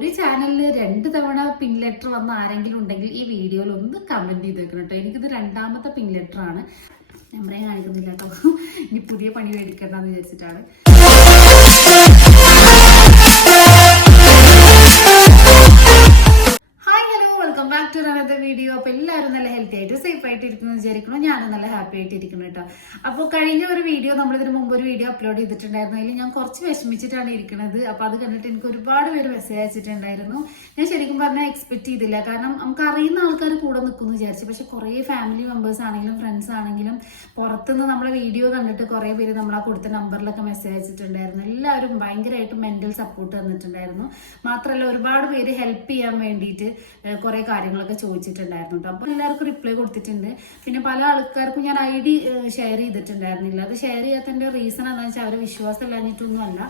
ഒരു ചാനലിൽ രണ്ട് തവണ പിൻ ലെറ്റർ വന്ന ആരെങ്കിലും ഉണ്ടെങ്കിൽ ഈ വീഡിയോയിൽ ഒന്ന് കമന്റ് വെക്കണം കേട്ടോ എനിക്കിത് രണ്ടാമത്തെ പിൻ ലെറ്റർ ആണ്. നമ്പറേ കാണിക്കുന്നില്ല കേട്ടോ ഇനി പുതിയ പണി മേടിക്കണ്ടെന്ന് വിചാരിച്ചിട്ടാണ്. വീഡിയോ അപ്പോൾ എല്ലാവരും നല്ല ഹെൽത്തി ആയിട്ട് സേഫ് ആയിട്ട് ഇരിക്കുന്നു വിചാരിക്കുന്നു. ഞാനും നല്ല ഹാപ്പി ആയിട്ട് ഇരിക്കുന്നു കേട്ടോ. അപ്പോൾ കഴിഞ്ഞ ഒരു വീഡിയോ നമ്മൾ ഇതിന് മുമ്പ് ഒരു വീഡിയോ അപ്ലോഡ് ചെയ്തിട്ടുണ്ടായിരുന്നു. അതിൽ ഞാൻ കുറച്ച് വിഷമിച്ചിട്ടാണ് ഇരിക്കുന്നത്. അപ്പോൾ അത് കണ്ടിട്ട് എനിക്ക് ഒരുപാട് പേര് മെസ്സേജ് അയച്ചിട്ടുണ്ടായിരുന്നു. ഞാൻ ശരിക്കും പറഞ്ഞാൽ എക്സ്പെക്ട് ചെയ്തില്ല. കാരണം നമുക്ക് അറിയുന്ന ആൾക്കാർ കൂടെ നിൽക്കുമെന്ന് വിചാരിച്ചു. പക്ഷെ കുറേ ഫാമിലി മെമ്പേഴ്സ് ആണെങ്കിലും ഫ്രണ്ട്സ് ആണെങ്കിലും പുറത്തുനിന്ന് നമ്മളെ വീഡിയോ കണ്ടിട്ട് കുറേ പേര് നമ്മൾ ആ കൊടുത്ത നമ്പറിലൊക്കെ മെസ്സേജ് അയച്ചിട്ടുണ്ടായിരുന്നു. എല്ലാവരും ഭയങ്കരമായിട്ട് മെന്റൽ സപ്പോർട്ട് തന്നിട്ടുണ്ടായിരുന്നു. മാത്രമല്ല ഒരുപാട് പേര് ഹെൽപ്പ് ചെയ്യാൻ വേണ്ടിയിട്ട് കുറെ കാര്യങ്ങളൊക്കെ ചോദിച്ചിട്ടുണ്ടായിരുന്നു കേട്ടോ. അപ്പോൾ എല്ലാവർക്കും റിപ്ലൈ കൊടുത്തിട്ടുണ്ട്. പിന്നെ പല ആൾക്കാർക്കും ഞാൻ ഐ ഡി ഷെയർ ചെയ്തിട്ടുണ്ടായിരുന്നില്ല. അത് ഷെയർ ചെയ്യാത്തതിന്റെ റീസൺ എന്താണെന്ന് വെച്ചാൽ അവരെ വിശ്വാസം ഇല്ലാഞ്ഞിട്ടൊന്നും അല്ല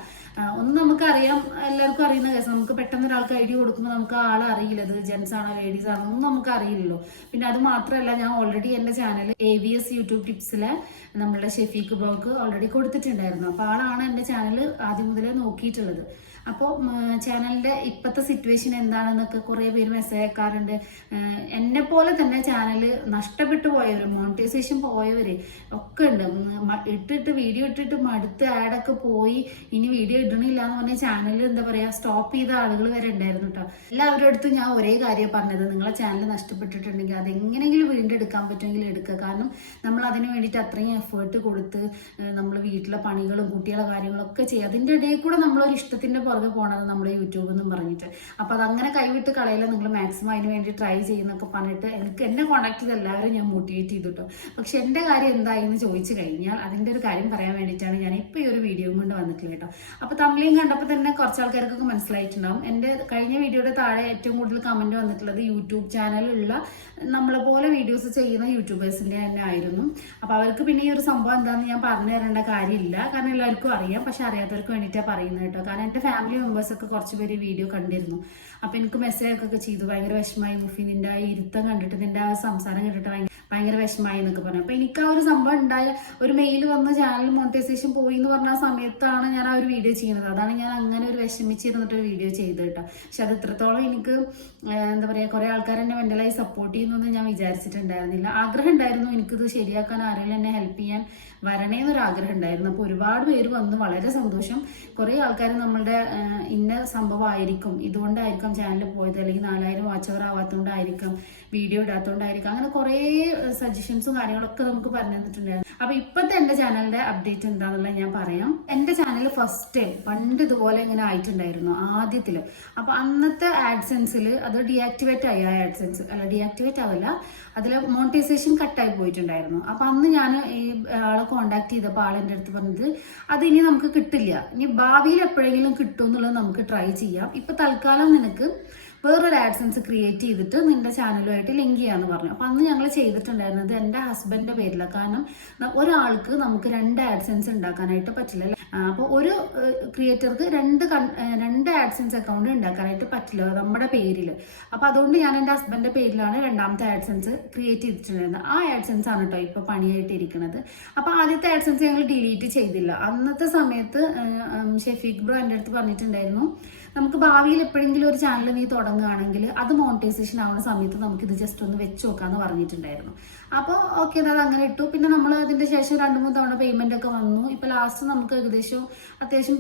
ഒന്ന് നമുക്കറിയാം എല്ലാവർക്കും അറിയുന്ന കേസ്. നമുക്ക് പെട്ടെന്ന് ഒരാൾക്ക് ഐ ഡി കൊടുക്കുമ്പോൾ നമുക്ക് ആളെ അറിയില്ല. അത് ജെൻസ് ആണോ ലേഡീസ് ആണോ ഒന്നും നമുക്ക് അറിയില്ലല്ലോ. പിന്നെ അത് മാത്രമല്ല ഞാൻ ഓൾറെഡി എന്റെ channel A V S YouTube ടിപ്സിലെ നമ്മളുടെ ഷെഫീക്ക് ബ്ലോഗ് ഓൾറെഡി കൊടുത്തിട്ടുണ്ടായിരുന്നു. അപ്പോൾ ആളാണ് എന്റെ ചാനൽ ആദ്യം മുതലേ നോക്കിയിട്ടുള്ളത്. അപ്പോൾ ചാനലിന്റെ ഇപ്പോഴത്തെ സിറ്റുവേഷൻ എന്താണെന്നൊക്കെ കുറേ പേര് മെസ്സേജ് അയക്കാറുണ്ട്. എന്നെ പോലെ തന്നെ ചാനൽ നഷ്ടപ്പെട്ടു പോയവർ മോണിറ്റൈസേഷൻ പോയവര് ഒക്കെ ഉണ്ട്. ഇട്ടിട്ട് വീഡിയോ ഇട്ടിട്ട് മടുത്ത് ആഡൊക്കെ പോയി ഇനി വീഡിയോ ഇടണില്ല എന്ന് പറഞ്ഞ ചാനൽ എന്താ പറയാ സ്റ്റോപ്പ് ചെയ്ത ആളുകൾ വരെ ഉണ്ടായിരുന്നു കേട്ടോ എല്ലാവരുടെ അടുത്തും ഞാൻ ഒരേ കാര്യം പറഞ്ഞത് നിങ്ങളെ ചാനൽ നഷ്ടപ്പെട്ടിട്ടുണ്ടെങ്കിൽ അതെങ്ങനെയെങ്കിലും വീണ്ടെടുക്കാൻ പറ്റുമെങ്കിൽ എടുക്കുക. കാരണം നമ്മൾ അതിന് വേണ്ടിയിട്ട് അത്രയും എഫേർട്ട് കൊടുത്ത് നമ്മൾ വീട്ടിലെ പണികളും കുട്ടികളെ കാര്യങ്ങളൊക്കെ ചെയ്യുക. അതിന്റെ ഇടയിൽ കൂടെ നമ്മളൊരു ഇഷ്ടത്തിന്റെ പുറകെ പോണത് നമ്മുടെ യൂട്യൂബ് എന്നും പറഞ്ഞിട്ട്. അപ്പൊ അതങ്ങനെ കൈവിട്ട് കളയില്ല നിങ്ങൾ മാക്സിമം അതിന് വേണ്ടി ട്രൈ ചെയ്യുന്നൊക്കെ പറഞ്ഞിട്ട് എനിക്ക് എന്നെ കോൺടാക്ട് ചെയ്ത് എല്ലാവരും ഞാൻ മോട്ടിവേറ്റ് ചെയ്തു പക്ഷെ എന്റെ കാര്യം എന്തായി എന്ന് ചോദിച്ചു കഴിഞ്ഞാൽ അതിന്റെ ഒരു കാര്യം പറയാൻ വേണ്ടിയിട്ടാണ് ഞാൻ ഇപ്പൊ ഈ ഒരു വീഡിയോ കൊണ്ട് വന്നിട്ടുള്ളത് കേട്ടോ. അപ്പൊ തമിഴിലും കണ്ടപ്പോൾ തന്നെ കുറച്ച് ആൾക്കാർക്കൊക്കെ മനസ്സിലായിട്ടുണ്ടാവും. എന്റെ കഴിഞ്ഞ വീഡിയോയുടെ താഴെ ഏറ്റവും കൂടുതൽ കമന്റ് വന്നിട്ടുള്ളത് യൂട്യൂബ് ചാനലിലുള്ള നമ്മളെ പോലെ വീഡിയോസ് ചെയ്യുന്ന യൂട്യൂബേഴ്സിന്റെ തന്നെ ആയിരുന്നു. അപ്പൊ അവർക്ക് പിന്നെ ഈ ഒരു സംഭവം എന്താണെന്ന് ഞാൻ പറഞ്ഞു തരേണ്ട കാര്യമില്ല. കാരണം എല്ലാവർക്കും അറിയാം. പക്ഷെ അറിയാത്തവർക്ക് വേണ്ടിയിട്ടാണ് പറയുന്നത് കേട്ടോ. കാരണം എന്റെ മെമ്പേഴ്സ് ഒക്കെ കുറച്ച് പേര് വീഡിയോ കണ്ടിരുന്നു. അപ്പൊ എനിക്ക് മെസ്സേജ് ഒക്കെ ചെയ്തു. ഭയങ്കര വിഷമായി മുഫി നിന്റെ ആ ഇരുത്തം കണ്ടിട്ട് നിന്റെ ആ സംസാരം കണ്ടിട്ട് ഭയങ്കര ഭയങ്കര വിഷമായി എന്നൊക്കെ പറഞ്ഞു. അപ്പൊ എനിക്ക് ആ ഒരു സംഭവം ഉണ്ടായ ഒരു മെയിൽ വന്ന ചാനൽ മോണിറ്റൈസേഷൻ പോയി എന്ന് പറഞ്ഞ സമയത്താണ് ഞാൻ ആ ഒരു വീഡിയോ ചെയ്യുന്നത്. അതാണ് ഞാൻ അങ്ങനെ ഒരു വിഷമിച്ചിരുന്നിട്ട് ഒരു വീഡിയോ ചെയ്തത് കേട്ടോ. പക്ഷെ അത് ഇത്രത്തോളം എനിക്ക് എന്താ പറയാ കുറെ ആൾക്കാർ എന്നെ മെന്റലായി സപ്പോർട്ട് ചെയ്യുന്നു ഞാൻ വിചാരിച്ചിട്ടുണ്ടായിരുന്നില്ല. ആഗ്രഹം ഉണ്ടായിരുന്നു എനിക്കിത് ശരിയാക്കാൻ ആരെങ്കിലും എന്നെ ഹെൽപ്പ് ചെയ്യാൻ വരണേ എന്നൊരു ആഗ്രഹം ഉണ്ടായിരുന്നു. അപ്പോൾ ഒരുപാട് പേര് വന്നു വളരെ സന്തോഷം. കുറേ ആൾക്കാർ നമ്മളുടെ ഇന്ന സംഭവമായിരിക്കും ഇതുകൊണ്ടായിരിക്കും ചാനൽ പോയത്. അല്ലെങ്കിൽ നാലായിരം വാച്ച് അവർ ആവാത്തതുകൊണ്ടായിരിക്കും വീഡിയോ ഇടാത്തതുകൊണ്ടായിരിക്കും അങ്ങനെ കുറേ സജഷൻസും കാര്യങ്ങളൊക്കെ നമുക്ക് പറഞ്ഞു തന്നിട്ടുണ്ടായിരുന്നു. അപ്പൊ ഇപ്പോഴത്തെ എന്റെ ചാനലിന്റെ അപ്ഡേറ്റ് എന്താണെന്നുള്ളത് ഞാൻ പറയാം. എന്റെ ചാനൽ ഫസ്റ്റ് പണ്ട് ഇതുപോലെ ഇങ്ങനെ ആയിട്ടുണ്ടായിരുന്നു ആദ്യത്തിൽ അപ്പൊ അന്നത്തെ ആഡ്സെൻസിൽ അത് ഡിയാക്ടിവേറ്റ് ആയി ആ ആഡ്സെൻസ് അല്ല ഡിയാക്ടിവേറ്റ് ആവില്ല അതിൽ മോണിറ്റൈസേഷൻ കട്ടായി പോയിട്ടുണ്ടായിരുന്നു. അപ്പൊ അന്ന് ഞാൻ ഈ ആളെ കോണ്ടാക്ട് ചെയ്തപ്പോൾ ആൾ എന്റെ അടുത്ത് പറഞ്ഞത് അത് ഇനി നമുക്ക് കിട്ടില്ല. ഇനി ഭാവിയിൽ എപ്പോഴെങ്കിലും കിട്ടും എന്നുള്ളത് നമുക്ക് ട്രൈ ചെയ്യാം. ഇപ്പൊ തൽക്കാലം നിനക്ക് വേറൊരു ആഡ്സൻസ് ക്രിയേറ്റ് ചെയ്തിട്ട് നിന്റെ ചാനലുമായിട്ട് ലിങ്ക് ചെയ്യാന്ന് പറഞ്ഞു. അപ്പൊ അന്ന് ഞങ്ങൾ ചെയ്തിട്ടുണ്ടായിരുന്നത് എന്റെ ഹസ്ബൻഡിന്റെ പേരിലാണ് കാരണം ഒരാൾക്ക് നമുക്ക് രണ്ട് ആഡ്സൻസ് ഉണ്ടാക്കാനായിട്ട് പറ്റില്ല? അപ്പോൾ ഒരു ക്രിയേറ്റർക്ക് രണ്ട് രണ്ട് ആഡ്സൻസ് അക്കൗണ്ട് ഉണ്ടാക്കാനായിട്ട് പറ്റില്ല നമ്മുടെ പേരിൽ അപ്പോൾ അതുകൊണ്ട് ഞാൻ എന്റെ ഹസ്ബൻഡിന്റെ പേരിലാണ് രണ്ടാമത്തെ ആഡ്സൻസ് ക്രിയേറ്റ് ചെയ്തിട്ടുണ്ടായിരുന്നത്. ആ ആഡ്സൻസ് ആണ് കേട്ടോ ഇപ്പോൾ പണിയായിട്ട് ഇരിക്കുന്നത് അപ്പൊ ആദ്യത്തെ ആഡ്സൻസ് ഞങ്ങൾ ഡിലീറ്റ് ചെയ്തില്ല. അന്നത്തെ സമയത്ത് ഷെഫീഖ് ബ്രോ എന്റെ അടുത്ത് പറഞ്ഞിട്ടുണ്ടായിരുന്നു നമുക്ക് ഭാവിയിൽ എപ്പോഴെങ്കിലും ഒരു ചാനൽ നീ തുടങ്ങുകയാണെങ്കിൽ അത് മോണിറ്റൈസേഷൻ ആവുന്ന സമയത്ത് നമുക്ക് ഇത് ജസ്റ്റ് ഒന്ന് വെച്ച് നോക്കാന്ന് പറഞ്ഞിട്ടുണ്ടായിരുന്നു. അപ്പോൾ ഓക്കെ അത് അങ്ങനെ ഇട്ടു. പിന്നെ നമ്മൾ അതിന്റെ ശേഷം രണ്ട് മൂന്ന് തവണ പേയ്മെന്റ് ഒക്കെ വന്നു. ഇപ്പൊ ലാസ്റ്റ് നമുക്ക് ഏകദേശം അത്യാവശ്യം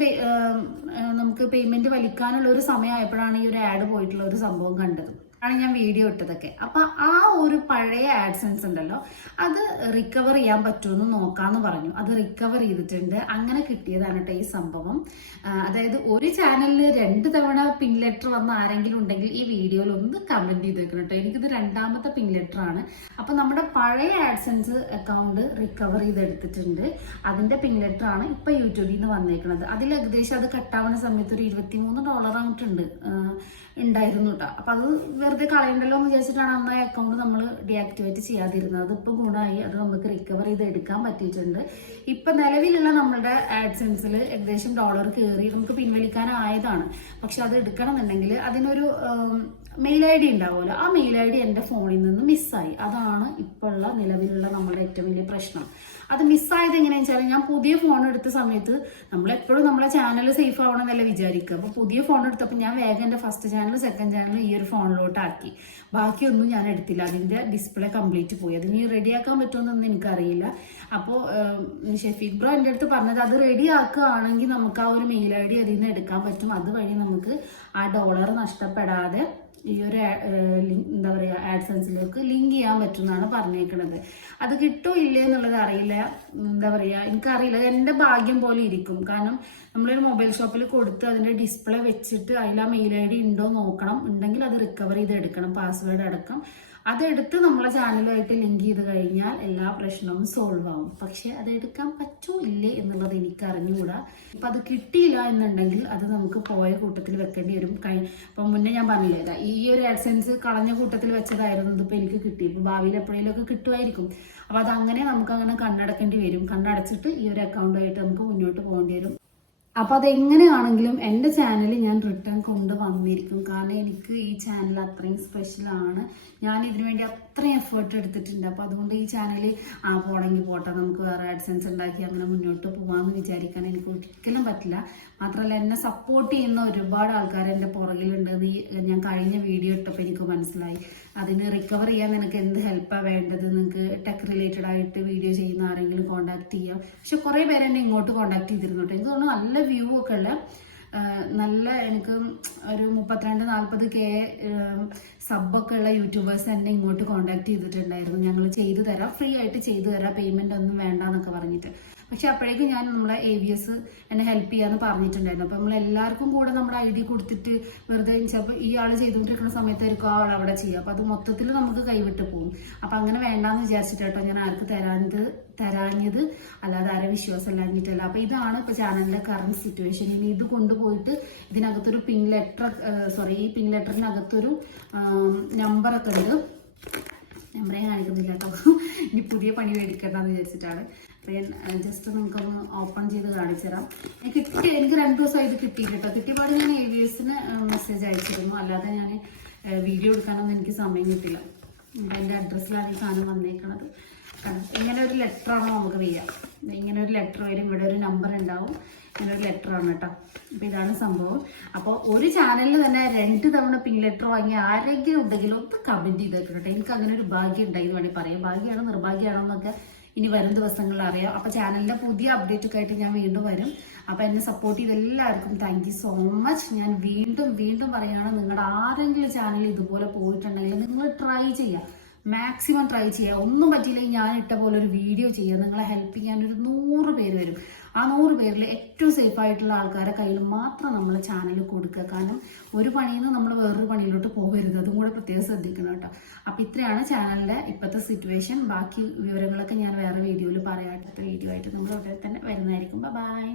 നമുക്ക് പേയ്മെന്റ് വലിക്കാനുള്ള ഒരു സമയമായപ്പോഴാണ് ഈ ഒരു ആഡ് പോയിട്ടുള്ള ഒരു സംഭവം കണ്ടത്. ആണ് ഞാൻ വീഡിയോ ഇട്ടതൊക്കെ. അപ്പൊ ആ ഒരു പഴയ ആഡ്സൻസ് ഉണ്ടല്ലോ അത് റിക്കവർ ചെയ്യാൻ പറ്റുമെന്ന് നോക്കാന്ന് പറഞ്ഞു. അത് റിക്കവർ ചെയ്തിട്ടുണ്ട്. അങ്ങനെ കിട്ടിയതാണ് കേട്ടോ ഈ സംഭവം. അതായത് ഒരു ചാനലിൽ രണ്ട് തവണ പിൻ ലെറ്റർ വന്ന ആരെങ്കിലും ഉണ്ടെങ്കിൽ ഈ വീഡിയോയിൽ ഒന്ന് കമന്റ് ചെയ്തേക്കണം കേട്ടോ എനിക്കിത് രണ്ടാമത്തെ പിൻ ലെറ്റർ ആണ്. അപ്പൊ നമ്മുടെ പഴയ ആഡ്സൻസ് അക്കൗണ്ട് റിക്കവർ ചെയ്തെടുത്തിട്ടുണ്ട്. അതിന്റെ പിൻ ലെറ്റർ ആണ് ഇപ്പൊ യൂട്യൂബിൽ നിന്ന് വന്നേക്കുന്നത് അതിൽ ഏകദേശം അത് കട്ടാവുന്ന സമയത്ത് ഒരു ഇരുപത്തിമൂന്ന് ഡോളർ ആയിട്ടുണ്ട് ഉണ്ടായിരുന്നു കേട്ടോ അപ്പൊ അത് വെറുതെ കളയണ്ടല്ലോ എന്ന് വിചാരിച്ചിട്ടാണ് അന്ന് ആ അക്കൗണ്ട് നമ്മൾ ഡിയാക്ടിവേറ്റ് ചെയ്യാതിരുന്നത്. അതിപ്പോൾ ഗുണമായി അത് നമുക്ക് റിക്കവർ ചെയ്ത് എടുക്കാൻ പറ്റിയിട്ടുണ്ട്. ഇപ്പം നിലവിലുള്ള നമ്മുടെ ആഡ്സെൻസിൽ ഏകദേശം ഡോളർ കയറി നമുക്ക് പിൻവലിക്കാനായതാണ്. പക്ഷെ അത് എടുക്കണമെന്നുണ്ടെങ്കിൽ അതിനൊരു മെയിൽ ഐ ഡി ഉണ്ടാവുമല്ലോ. ആ മെയിൽ ഐ ഡി എന്റെ ഫോണിൽ നിന്ന് മിസ്സായി അതാണ് ഇപ്പോഴുള്ള നിലവിലുള്ള നമ്മുടെ ഏറ്റവും വലിയ പ്രശ്നം. അത് മിസ്സായത് എങ്ങനെയാണെന്ന് വെച്ചാൽ ഞാൻ പുതിയ ഫോൺ എടുത്ത സമയത്ത് നമ്മൾ എപ്പോഴും നമ്മളെ ചാനൽ സേഫ് ആവണം എന്നല്ല വിചാരിക്കുക. അപ്പോൾ പുതിയ ഫോൺ എടുത്തപ്പോൾ ഞാൻ വേഗം എന്റെ ഫസ്റ്റ് ചാനൽ സെക്കൻഡ് ചാനൽ ഈ ഒരു ഫോണിലോട്ട് ആക്കി ബാക്കിയൊന്നും ഞാൻ എടുത്തില്ല. അതിന്റെ ഡിസ്പ്ലേ കംപ്ലീറ്റ് പോയി. അത് അതിന് റെഡിയാക്കാൻ പറ്റുമെന്നൊന്നും എനിക്കറിയില്ല. അപ്പോൾ ഷെഫീഖ് ബ്രോ എന്റെ അടുത്ത് പറഞ്ഞത് അത് റെഡി ആക്കുകയാണെങ്കിൽ നമുക്ക് ആ ഒരു മെയിൽ ഐ ഡി അതിൽ നിന്ന് എടുക്കാൻ പറ്റും. അതുവഴി നമുക്ക് ആ ഡോളർ നഷ്ടപ്പെടാതെ ഈ ഒരു എന്താ പറയുക ആഡ്സൻസിലേക്ക് ലിങ്ക് ചെയ്യാൻ പറ്റുമെന്നാണ് പറഞ്ഞേക്കുന്നത് അത് കിട്ടോ ഇല്ലേ എന്നുള്ളത് അറിയില്ല. എന്താ പറയുക എനിക്കറിയില്ല. എന്റെ ഭാഗ്യം പോലെ ഇരിക്കും. കാരണം നമ്മളൊരു മൊബൈൽ ഷോപ്പിൽ കൊടുത്ത് അതിന്റെ ഡിസ്പ്ലേ വെച്ചിട്ട് അതിൽ ആ മെയിൽ ഐ ഡി ഉണ്ടോ നോക്കണം. ഉണ്ടെങ്കിൽ അത് റിക്കവർ ചെയ്ത് എടുക്കണം പാസ്വേഡ് അടക്കം. അതെടുത്ത് നമ്മളെ ചാനലുമായിട്ട് ലിങ്ക് ചെയ്ത് കഴിഞ്ഞാൽ എല്ലാ പ്രശ്നവും സോൾവ് ആവും. പക്ഷെ അത് എടുക്കാൻ പറ്റോ ഇല്ലേ എന്നുള്ളത് എനിക്ക് അറിഞ്ഞുകൂടാ ഇപ്പം അത് കിട്ടിയില്ല എന്നുണ്ടെങ്കിൽ അത് നമുക്ക് പോയ കൂട്ടത്തിൽ വെക്കേണ്ടി വരും. കഴി മുന്നേ ഞാൻ പറഞ്ഞില്ലേ ഈ ഒരു ആഡ്സെൻസ് കളഞ്ഞ കൂട്ടത്തിൽ വെച്ചതായിരുന്നു. ഇതിപ്പോൾ എനിക്ക് കിട്ടി. ഇപ്പൊ ഭാവിയിൽ എപ്പോഴേലൊക്കെ കിട്ടുമായിരിക്കും. അപ്പോൾ അതങ്ങനെ നമുക്ക് അങ്ങനെ കണ്ണടക്കേണ്ടി വരും. കണ്ണടച്ചിട്ട് ഈ ഒരു അക്കൗണ്ടായിട്ട് നമുക്ക് മുന്നോട്ട് പോകേണ്ടി വരും. അപ്പോൾ അതെങ്ങനെയാണെങ്കിലും എന്റെ ചാനൽ ഞാൻ റിട്ടേൺ കൊണ്ട് വന്നിരിക്കും. കാരണം എനിക്ക് ഈ ചാനൽ അത്രയും സ്പെഷ്യലാണ് ഞാൻ ഇതിനു വേണ്ടി അത്രയും എഫേർട്ട് എടുത്തിട്ടുണ്ട്. അപ്പോൾ അതുകൊണ്ട് ഈ ചാനൽ ആ പോണെങ്കിൽ പോട്ടെ. നമുക്ക് വേറെ ആഡ്സൻസ് ഉണ്ടാക്കി അങ്ങനെ മുന്നോട്ട് പോകാമെന്ന് വിചാരിക്കാൻ എനിക്ക് ഒരിക്കലും പറ്റില്ല. മാത്രമല്ല എന്നെ സപ്പോർട്ട് ചെയ്യുന്ന ഒരുപാട് ആൾക്കാർ എന്റെ പുറകിലുണ്ട്. ഈ ഞാൻ കഴിഞ്ഞ വീഡിയോ ഇട്ടപ്പോൾ എനിക്ക് മനസ്സിലായി. അതിന് റിക്കവർ ചെയ്യാൻ നിനക്ക് എന്ത് ഹെൽപ്പാണ് വേണ്ടത്? നിങ്ങൾക്ക് ടെക് റിലേറ്റഡ് ആയിട്ട് വീഡിയോ ചെയ്യുന്ന ആരെങ്കിലും കോൺടാക്ട് ചെയ്യാം. പക്ഷെ കുറേ പേരെന്നെ ഇങ്ങോട്ട് കോൺടാക്ട് ചെയ്തിരുന്നു കേട്ടോ. എനിക്ക് തോന്നുന്നു നല്ല വ്യൂ ഒക്കെ ഉള്ള നല്ല എനിക്ക് ഒരു മുപ്പത്തിരണ്ട് നാൽപ്പത് കെ സബൊക്കെ ഉള്ള യൂട്യൂബേഴ്സ് എന്നെ ഇങ്ങോട്ട് കോണ്ടാക്ട് ചെയ്തിട്ടുണ്ടായിരുന്നു. ഞങ്ങൾ ചെയ്തു തരാം. ഫ്രീ ആയിട്ട് ചെയ്തു തരാം. പേയ്മെന്റ് ഒന്നും വേണ്ട എന്നൊക്കെ പറഞ്ഞിട്ട്. പക്ഷെ അപ്പോഴേക്കും ഞാൻ നമ്മളെ എ വി എസ് എന്നെ ഹെൽപ്പ് ചെയ്യാന്ന് പറഞ്ഞിട്ടുണ്ടായിരുന്നു. അപ്പം നമ്മൾ എല്ലാവർക്കും കൂടെ നമ്മുടെ ഐ ഡി കൊടുത്തിട്ട് വെറുതെ ചിലപ്പോൾ ഈ ആൾ ചെയ്തുകൊണ്ടിരിക്കുന്ന സമയത്തായിരിക്കും ആ ആൾ അവിടെ ചെയ്യുക. അപ്പം അത് മൊത്തത്തിൽ നമുക്ക് കൈവിട്ട് പോകും. അപ്പം അങ്ങനെ വേണ്ടാന്ന് വിചാരിച്ചിട്ടോ ഞാൻ ആർക്ക് തരാഞ്ഞത് തരാഞ്ഞത് അല്ലാതെ ആരെ വിശ്വാസം ഇല്ലാഞ്ഞിട്ടല്ല അപ്പം ഇതാണ് ഇപ്പോൾ ചാനലിന്റെ കറണ്ട് സിറ്റുവേഷൻ ഇനി ഇത് കൊണ്ടുപോയിട്ട് ഇതിനകത്തൊരു പിൻ ലെറ്റർ സോറി ഈ പിൻ ലെറ്ററിനകത്തൊരു നമ്പറൊക്കെ ഉണ്ട്. നമ്പറേ കാണിക്കുന്നില്ല കേട്ടോ. ഇനി പുതിയ പണി മേടിക്കണ്ടെന്ന് വിചാരിച്ചിട്ടാണ്. ഞാൻ ജസ്റ്റ് നമുക്കൊന്ന് ഓപ്പൺ ചെയ്ത് കാണിച്ചു തരാം. കിട്ടി എനിക്ക് രണ്ട് ദിവസമായി ഇത് കിട്ടി കേട്ടോ കിട്ടിയപാട് ഞാൻ എസിന് മെസ്സേജ് അയച്ചിരുന്നു. അല്ലാതെ ഞാൻ വീഡിയോ എടുക്കാനൊന്നും എനിക്ക് സമയം കിട്ടില്ല എന്റെ അഡ്രസ്സിലാണ് ഈ സാധനം വന്നേക്കുന്നത്? ഇങ്ങനെ ഒരു ലെറ്ററാണ് നമുക്ക് ചെയ്യാം ഇങ്ങനെ ഒരു ലെറ്റർ വരും. ഇവിടെ ഒരു നമ്പർ ഉണ്ടാവും. ഇങ്ങനെ ഒരു ലെറ്റർ ആണ് കേട്ടോ. അപ്പോൾ ഇതാണ് സംഭവം. അപ്പോൾ ഒരു ചാനലിൽ തന്നെ രണ്ട് തവണ പിൻ ലെറ്റർ വാങ്ങി ആരെങ്കിലും ഉണ്ടെങ്കിലും ഒന്ന് കമന്റ് ചെയ്തേക്കട്ടെ കേട്ടോ. എനിക്ക് അങ്ങനെ ഒരു ഭാഗ്യം ഉണ്ടായി എന്ന് വേണമെങ്കിൽ പറയാം. ഭാഗ്യമാണോ നിർഭാഗ്യമാണോ എന്നൊക്കെ ഇനി വരും ദിവസങ്ങളിൽ അറിയാം. അപ്പോൾ ചാനലിന്റെ പുതിയ അപ്ഡേറ്റ് ഒക്കെ ആയിട്ട് ഞാൻ വീണ്ടും വരും. അപ്പോൾ എന്നെ സപ്പോർട്ട് ചെയ്ത എല്ലാവർക്കും താങ്ക് സോ മച്ച് ഞാൻ വീണ്ടും വീണ്ടും പറയുകയാണ് നിങ്ങളുടെ ആരെങ്കിലും ചാനൽ ഇതുപോലെ പോയിട്ടുണ്ടെങ്കിൽ നിങ്ങൾ ട്രൈ ചെയ്യുക മാക്സിമം ട്രൈ ചെയ്യുക ഒന്നും പറ്റിയില്ലെങ്കിൽ ഞാൻ ഇട്ട പോലെ ഒരു വീഡിയോ ചെയ്യുക നിങ്ങളെ ഹെൽപ്പ് ചെയ്യാൻ ഒരു നൂറ് പേര് വരും. ആ നൂറ് പേരിൽ ഏറ്റവും സേഫ് ആയിട്ടുള്ള ആൾക്കാരെ കയ്യിൽ മാത്രം നമ്മൾ ചാനൽ കൊടുക്കുക. കാരണം ഒരു പണിയിൽ നിന്ന് നമ്മൾ വേറൊരു പണിയിലോട്ട് പോകരുത്. അതും കൂടെ പ്രത്യേകം ശ്രദ്ധിക്കണം കേട്ടോ. അപ്പോൾ ഇത്രയാണ് ചാനലിന്റെ ഇപ്പോഴത്തെ സിറ്റുവേഷൻ ബാക്കി വിവരങ്ങളൊക്കെ ഞാൻ വേറെ വീഡിയോയിൽ പറയാം. അടുത്ത വീഡിയോ ആയിട്ട് നമ്മൾ ഉടനെ തന്നെ വരുന്നതായിരിക്കും. ബൈ